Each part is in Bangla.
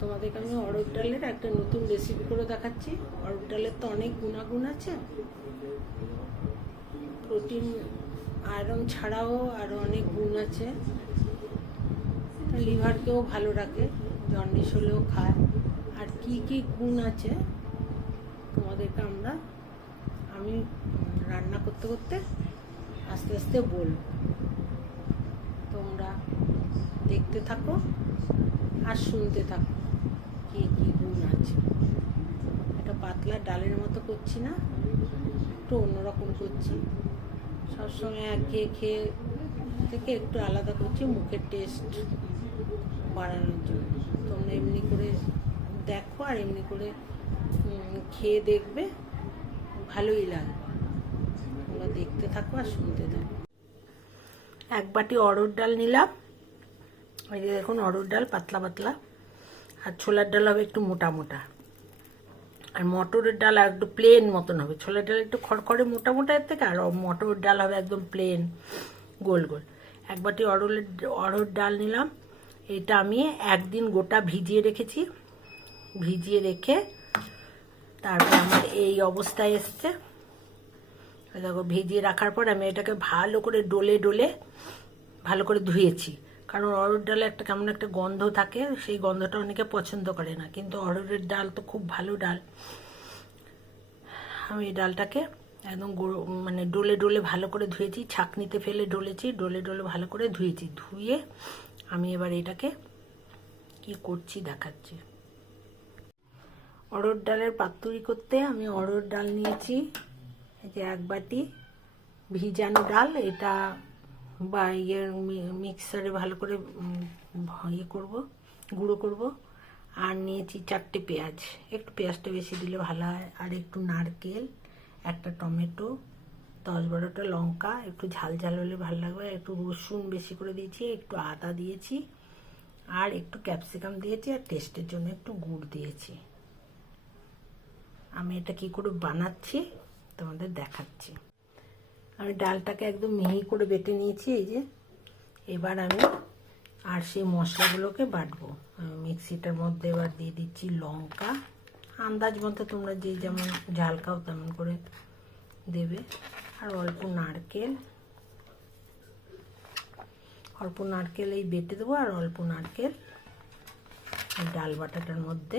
তোমাদেরকে আমি অড়হর ডালের একটা নতুন রেসিপি করে দেখাচ্ছি। অড়হর ডালের তো অনেক গুণাগুণ আছে, প্রোটিন আয়রন ছাড়াও আরও অনেক গুণ আছে। লিভারকেও ভালো রাখে, জন্ডিস হলেও খায়। আর কি কি গুণ আছে তোমাদেরকে আমি রান্না করতে করতে আস্তে আস্তে বলবো, তোমরা দেখতে থাকো আর শুনতে থাকো কি কি গুণ আছে। এটা পাতলা ডালের মতো করছি না, একটু অন্যরকম করছি। সবসময় একঘেয়ে খেয়ে থেকে একটু আলাদা করছি মুখের টেস্ট বাড়ানোর জন্য। তোমরা এমনি করে দেখো আর এমনি করে খেয়ে দেখবে, ভালোই লাগবে। তোমরা দেখতে থাকো আর শুনতে থাকো। এক বাটি অড়হর ডাল নিলাম, এই যে দেখুন অড়হর ডাল পাতলা পাতলা, আর ছোলার ডাল হবে একটু মোটা মোটা, আর মটরের ডাল একটু প্লেন মতন হবে। ছোলার ডাল একটু খড়খড়ে মোটা মোটা এর থেকে, আর মটরের ডাল হবে একদম প্লেন গোল গোল। এক বাটি অড়হর ডাল নিলাম। এটা আমি একদিন গোটা ভিজিয়ে রেখেছি। ভিজিয়ে রেখে তারপর আমার এই অবস্থায় এসছে। দেখো ভিজিয়ে রাখার পর আমি এটাকে ভালো করে ডলে ডলে ভালো করে ধুয়েছি। কারণ অড়হর ডালে একটা কেমন একটা গন্ধ থাকে, সেই গন্ধটা অনেকে পছন্দ করে না, কিন্তু অড়হরের ডাল তো খুব ভালো ডাল। আমি এই ডালটাকে একদম মানে ডলে ডলে ভালো করে ধুয়েছি, ছাঁকনিতে ফেলে ডলেছি, ডলে ডলে ভালো করে ধুয়েছি। ধুয়ে আমি এবার এটাকে কি করছি দেখাচ্ছি। অড়হর ডালের পাতুরি করতে আমি অড়হর ডাল নিয়েছি, এই যে এক বাটি ভিজানো ডাল। এটা বা মিক্সারে ভালো করে গুঁড়ো করব। আর নিয়েছি 4টে পেঁয়াজ, একটু পেঁয়াজটা বেশি দিলে ভালো হয়। আর একটু নারকেল, একটা টমেটো, 10-12টা লঙ্কা, একটু ঝাল ঝাল হলে ভালো লাগবে। একটু রসুন বেশি করে দিয়েছি, একটু আদা দিয়েছি, আর একটু ক্যাপসিকাম দিয়েছি, আর টেস্টের জন্য একটু গুড় দিয়েছি। আমি এটা কি করে বানাচ্ছি তোমাদের দেখাচ্ছি। আমি ডালটাকে একদম মিহি করে বেটে নিয়েছি, এই যে। এবার আমি আর সেই মশলাগুলোকে বাটবো। মিক্সিটার মধ্যে এবার দিয়ে দিচ্ছি লঙ্কা, আন্দাজ মতো তোমরা যে যেমন ঝাল খাও তেমন করে দেবে। আর অল্প নারকেল এই বেটে দেবো, আর অল্প নারকেল এই ডাল বাটাটার মধ্যে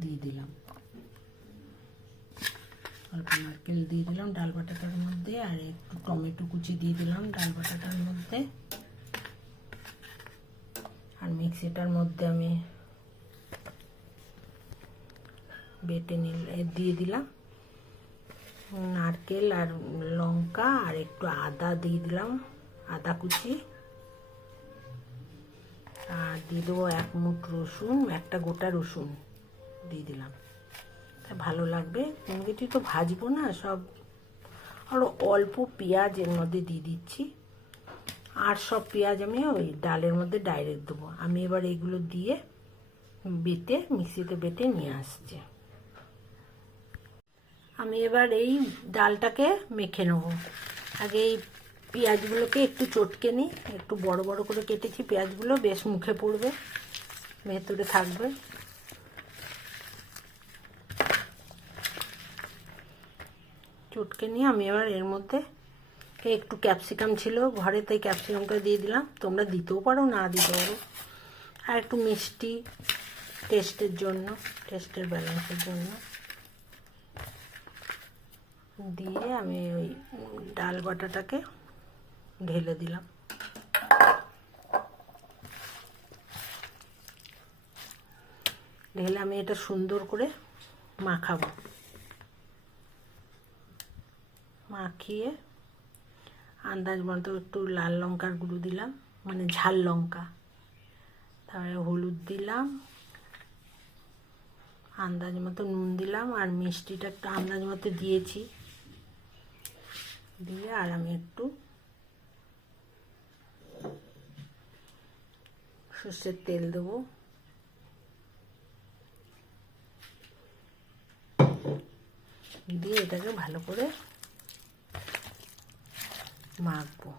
দিয়ে দিলাম। অল্প নারকেল দিয়ে দিলাম ডাল বাটাটার মধ্যে, আর একটু টমেটো কুচি দিয়ে দিলাম ডাল বাটাটার মধ্যে। আর মিক্সিটার মধ্যে আমি বেটে দিয়ে দিলাম নারকেল আর লঙ্কা, আর একটু আদা দিয়ে দিলাম, আদা কুচি। আর দিয়ে দেবো 1 মুঠ রসুন, একটা গোটা রসুন দিয়ে দিলাম, ভালো লাগবে। কোনো কিছু তো ভাজবো না সব। আর অল্প পেঁয়াজ এর মধ্যে দিয়ে দিচ্ছি, আর সব পেঁয়াজ আমি ওই ডালের মধ্যে ডাইরেক্ট দেবো। আমি এবার এইগুলো দিয়ে মিক্সিতে বেটে নিয়ে আসছি। আমি এবার এই ডালটাকে মেখে নেব। আগে এই পেঁয়াজগুলোকে একটু চটকে নিই, একটু বড় বড় করে কেটেছি পেঁয়াজগুলো, বেশ মুখে পড়বে, ভেতরে থাকবে। চটকে নিয়ে আমি এবার এর মধ্যে একটু ক্যাপসিকাম ছিল ঘরে, তাই ক্যাপসিকামটা দিয়ে দিলাম। তোমরা দিতেও পারো, না দিতে পারো। আর একটু মিষ্টি টেস্টের জন্য, টেস্টের ব্যালেন্সের জন্য দিয়ে আমি ওই ডাল বাটাটাকে ঢেলে দিলাম। ঢেলে আমি এটা সুন্দর করে মাখাবো। মাখিয়ে আন্দাজ মতো একটু লাল লঙ্কার গুঁড়ো দিলাম, মানে ঝাল লঙ্কা, তারপরে হলুদ দিলাম, আন্দাজ মতো নুন দিলাম, আর মিষ্টিটা একটু আন্দাজ মতো দিয়েছি। দিয়ে আর আমি একটু সর্ষের তেল দেবো। দিয়ে এটাকে ভালো করে মাখবো।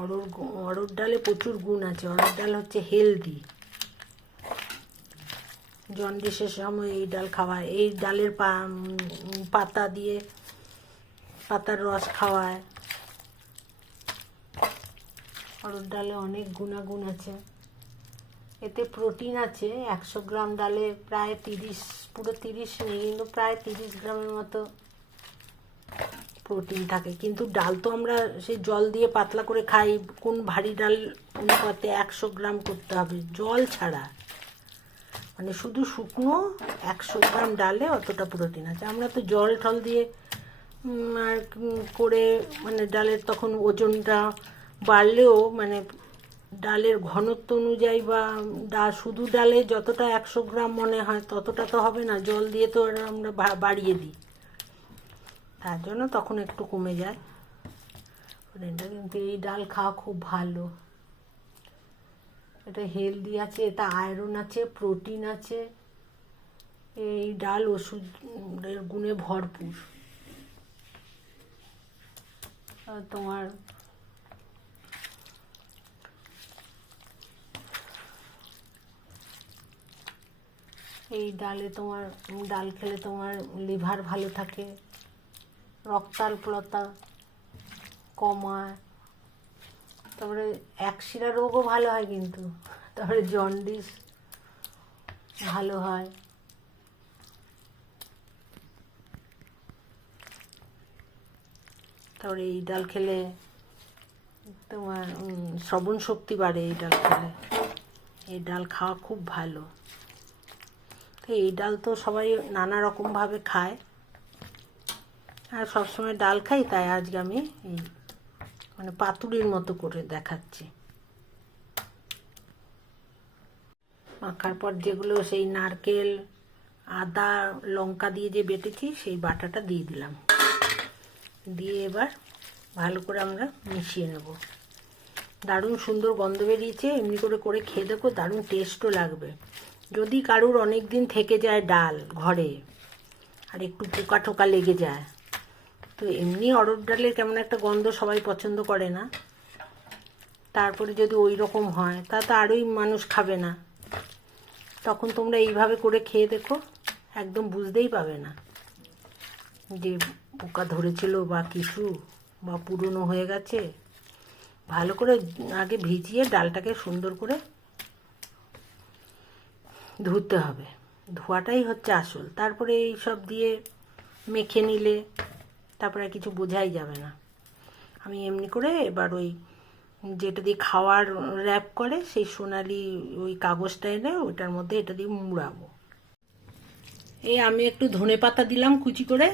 অড়হর ডালে প্রচুর গুণ আছে। অড়হর ডাল হচ্ছে হেলদি। জন্ডিসের সময় এই ডাল খাওয়ায়। এই ডালের পাতা দিয়ে পাতার রস খাওয়ায়। অড়হর ডালে অনেক গুণাগুণ আছে। এতে প্রোটিন আছে। 100 গ্রাম ডালে প্রায় 30, পুরো 30 নেই কিন্তু প্রায় 30 গ্রামের মতো প্রোটিন থাকে। কিন্তু ডাল তো আমরা সেই জল দিয়ে পাতলা করে খাই। কোন ভারী ডাল অনুপাতে 100 গ্রাম করতে হবে জল ছাড়া, মানে শুধু শুকনো 100 গ্রাম ডালে অতটা প্রোটিন আছে। আমরা তো জল টল দিয়ে আর করে মানে ডালের তখন ওজনটা বাড়লেও মানে ডালের ঘনত্ব অনুযায়ী বা শুধু ডালে যতটা 100 গ্রাম মনে হয় ততটা তো হবে না, জল দিয়ে তো আমরা বাড়িয়ে দিই, তার জন্য তখন একটু কমে যায়। কিন্তু এই ডাল খাওয়া খুব ভালো। এটা হেলদি আছে, এটা আয়রন আছে, প্রোটিন আছে। এই ডাল ওষুধের গুণে ভরপুর। তোমার এই ডালে ডাল খেলে তোমার লিভার ভালো থাকে, রক্তাল্পতা কমায়, তারপরে একশিরা রোগও ভালো হয় কিন্তু, তারপরে জন্ডিস ভালো হয়। তারপরে এই ডাল খেলে তোমার শ্রবণ শক্তি বাড়ে। এই ডাল খেলে, এই ডাল খাওয়া খুব ভালো। তো এই ডাল তো সবাই নানা রকমভাবে খায়, আর সবসময় ডাল খাই, তাই আজকে আমি এই মানে পাতুরির মতো করে দেখাচ্ছি। মাখার পর যেগুলো সেই নারকেল, আদা, লঙ্কা দিয়ে যে বেটেছি সেই বাটাটা দিয়ে দিলাম। দিয়ে এবার ভালো করে আমরা মিশিয়ে নেব। দারুণ সুন্দর গন্ধ বেরিয়েছে। এমনি করে করে খেয়ে দেখো, দারুণ টেস্টও লাগবে। যদি কারুর অনেক দিন থেকে যায় ডাল ঘরে আর একটু পোকা টোকা লেগে যায়, তো এমনি অড়হর ডালের কেমন একটা গন্ধ সবাই পছন্দ করে না, তারপরে যদি ওই রকম হয় তা তো আরোই মানুষ খাবে না। তখন তোমরা এইভাবে করে খেয়ে দেখো, একদম বুঝতেই পাবে না যে পোকা ধরেছিল বা কিছু, বা পুরনো হয়ে গেছে। ভালো করে আগে ভিজিয়ে ডালটাকে সুন্দর করে ধুতে হবে। ধোয়াটাই হচ্ছে আসল। তারপরে এই সব দিয়ে মেখে নিলে তারপরে আর কিছু বোঝাই যাবে না। আমি এমনি করে এবার ওই যেটা দিয়ে খাওয়ার র্যাপ করে সেই সোনালি ওই কাগজটা এনে ওইটার মধ্যে এটা দিয়ে মুড়াবো। এই আমি একটু ধনেপাতা দিলাম কুচি করে,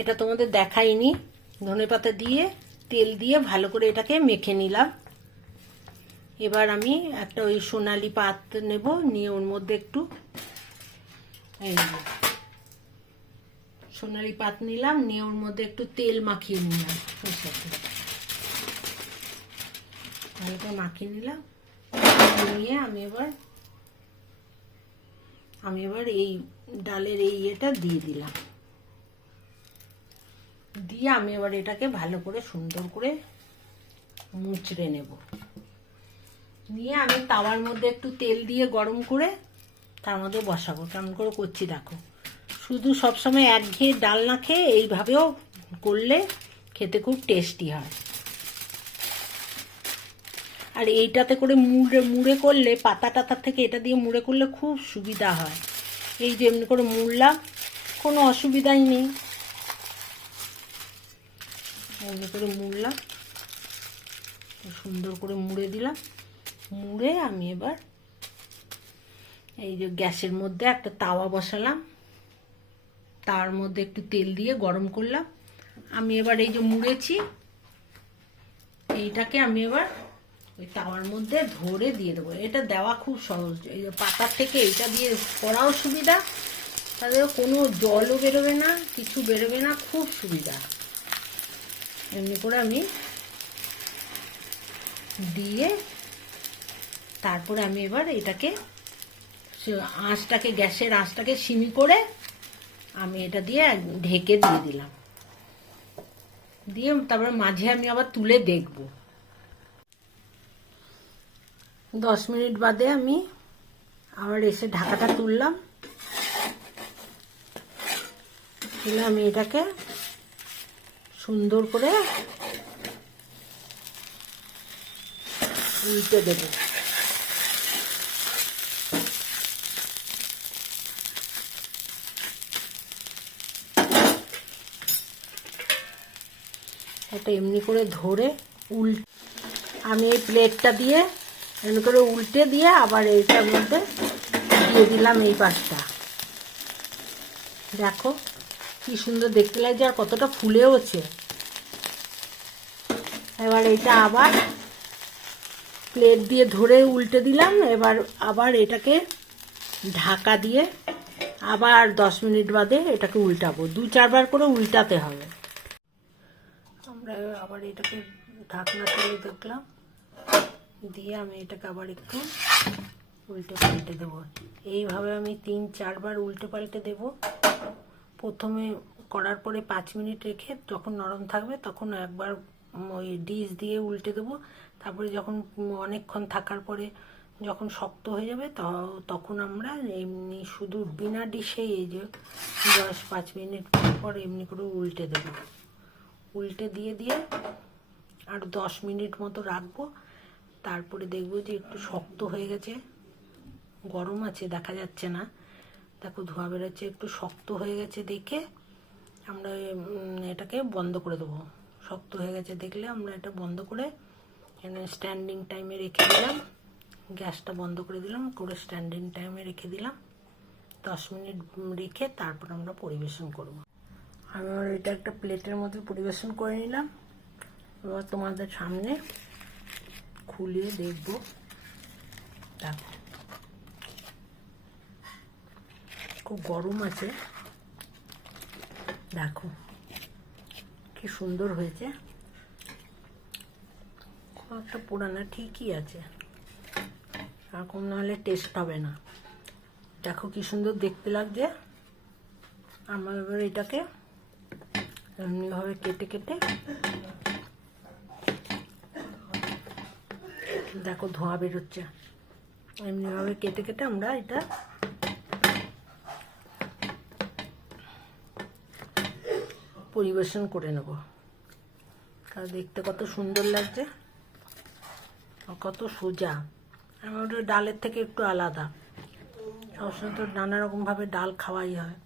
এটা তোমাদের দেখাইনি। ধনেপাতা দিয়ে তেল দিয়ে ভালো করে এটাকে মেখে নিলাম। এবার আমি একটা ওই সোনালি পাত নেব, নিয়ে ওর মধ্যে একটু সোনালি পাত নিলাম, নিয়ে ওর মধ্যে একটু তেল মাখিয়ে নিলাম। ওর সাথে ভালো করে মাখিয়ে নিলাম। নিয়ে আমি এবার এই ডালের এই ইয়েটা দিয়ে দিলাম। দিয়ে আমি এবার এটাকে ভালো করে সুন্দর করে মুচড়ে নেব। নিয়ে আমি তাওয়ার মধ্যে একটু তেল দিয়ে গরম করে তার মধ্যে বসাবো। কেমন করে করছি দেখো। শুধু সবসময় একঘেয়ে ডাল না খেয়ে এইভাবেও করলে খেতে খুব টেস্টি হয়। আর এইটাতে করে মুড়ে করলে, পাতা টাতার থেকে এটা দিয়ে মুড়ে করলে খুব সুবিধা হয়। এই যে এমনি করে মুড়লাম, কোনো অসুবিধাই নেই। এমনি করে মুড়লাম, সুন্দর করে মুড়ে দিলাম। মুড়ে আমি এবার এই যে গ্যাসের মধ্যে একটা তাওয়া বসালাম, তার মধ্যে একটু তেল দিয়ে গরম করলাম। আমি এবার এই যে মুড়েছি এইটাকে আমি এবার ওই তাওয়ার মধ্যে ধরে দিয়ে দেবো। এটা দেওয়া খুব সহজ। এই যে পাতার থেকে এইটা দিয়ে করাও সুবিধা, তাদের কোনো জলও বেরোবে না, কিছু বেরোবে না, খুব সুবিধা। এমনি করে আমি দিয়ে তারপরে আমি এবার এটাকে গ্যাসের আঁচটাকে সিমি করে আমি এটা দিয়ে ঢেকে দিয়ে দিলাম। দিয়ে তারপরে মাঝে আমি আবার তুলে দেখবো। 10 মিনিট বাদে আমি আবার এসে ঢাকাটা তুললাম, তুলে আমি এটাকে সুন্দর করে উল্টে দেব। এটা এমনি করে ধরে আমি এই প্লেটটা দিয়ে এমনি করে উল্টে দিয়ে আবার এইটার মধ্যে দিয়ে দিলাম এই পাশটা। দেখো কি সুন্দর দেখতে লাগছে আর কতটা ফুলেওছে। এবার এটা আবার প্লেট দিয়ে ধরে উল্টে দিলাম। এবার আবার এটাকে ঢাকা দিয়ে আবার 10 মিনিট বাদে এটাকে উল্টাবো। 2-4 বার করে উল্টাতে হবে। আমরা আবার এটাকে ঢাকনা তুলে দেখলাম, দিয়ে আমি এটাকে আবার একটু উল্টে পাল্টে দেবো। এইভাবে আমি 3-4 বার উল্টে পাল্টে দেব। প্রথমে করার পরে 5 মিনিট রেখে যখন নরম থাকবে তখন একবার ওই ডিশ দিয়ে উল্টে দেবো। তারপরে যখন অনেকক্ষণ থাকার পরে যখন শক্ত হয়ে যাবে তখন আমরা এমনি শুধু বিনা ডিশে এই যে 10-5 মিনিট পর এমনি করে উল্টে দেবো। উল্টে দিয়ে দিয়ে আর 10 মিনিট মতো রাখবো। তারপরে দেখবো যে একটু শক্ত হয়ে গেছে, গরম আছে দেখা যাচ্ছে না, দেখো ধোঁয়া বেরোচ্ছে, একটু শক্ত হয়ে গেছে দেখে আমরা এটাকে বন্ধ করে দেবো। শক্ত হয়ে গেছে দেখলে আমরা এটা বন্ধ করে স্ট্যান্ডিং টাইমে রেখে দিলাম। গ্যাসটা বন্ধ করে দিলাম, করে স্ট্যান্ডিং টাইমে রেখে দিলাম। 10 মিনিট রেখে তারপর আমরা পরিবেশন করব। আমি এটা একটা প্লেটের মধ্যে পরিবেশন করে নিলাম। এবার তোমাদের সামনে খুলে দেখব। দেখো খুব গরম আছে, দেখো কি সুন্দর হয়েছে। খুব একটা পুরানা ঠিকই আছে, এরকম নাহলে টেস্ট হবে না। দেখো কি সুন্দর দেখতে লাগছে। আমরা এবার এটাকে এমনিভাবে কেটে কেটে, দেখো ধোঁয়া বেরোচ্ছে, এমনিভাবে কেটে কেটে আমরা এটা পরিবেশন করে নেব। কারণ দেখতে কত সুন্দর লাগছে, কত সোজা। আমার ওটা ডালের থেকে একটু আলাদা, সবসময় তো নানা রকমভাবে ডাল খাওয়াই হয়।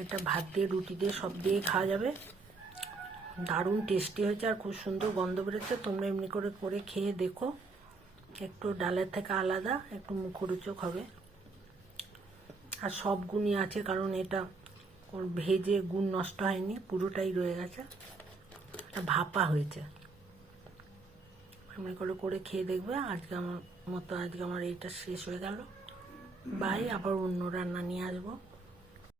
এটা ভাত দিয়ে রুটি দিয়ে সব দিয়ে খাওয়া যাবে। দারুণ টেস্টি হয়েছে আর খুব সুন্দর গন্ধ বেরোচ্ছে। তোমরা এমনি করে করে খেয়ে দেখো, একটু ডালের থেকে আলাদা, একটু মুখরোচক হবে। আর সব গুণই আছে, কারণ এটা ভেজে গুণ নষ্ট হয়নি, পুরোটাই রয়ে গেছে, ভাপা হয়েছে। এমনি করে করে খেয়ে দেখবে। আজকে আমার এইটা শেষ হয়ে গেল। বাই, আবার অন্য রান্না নিয়ে আসবো।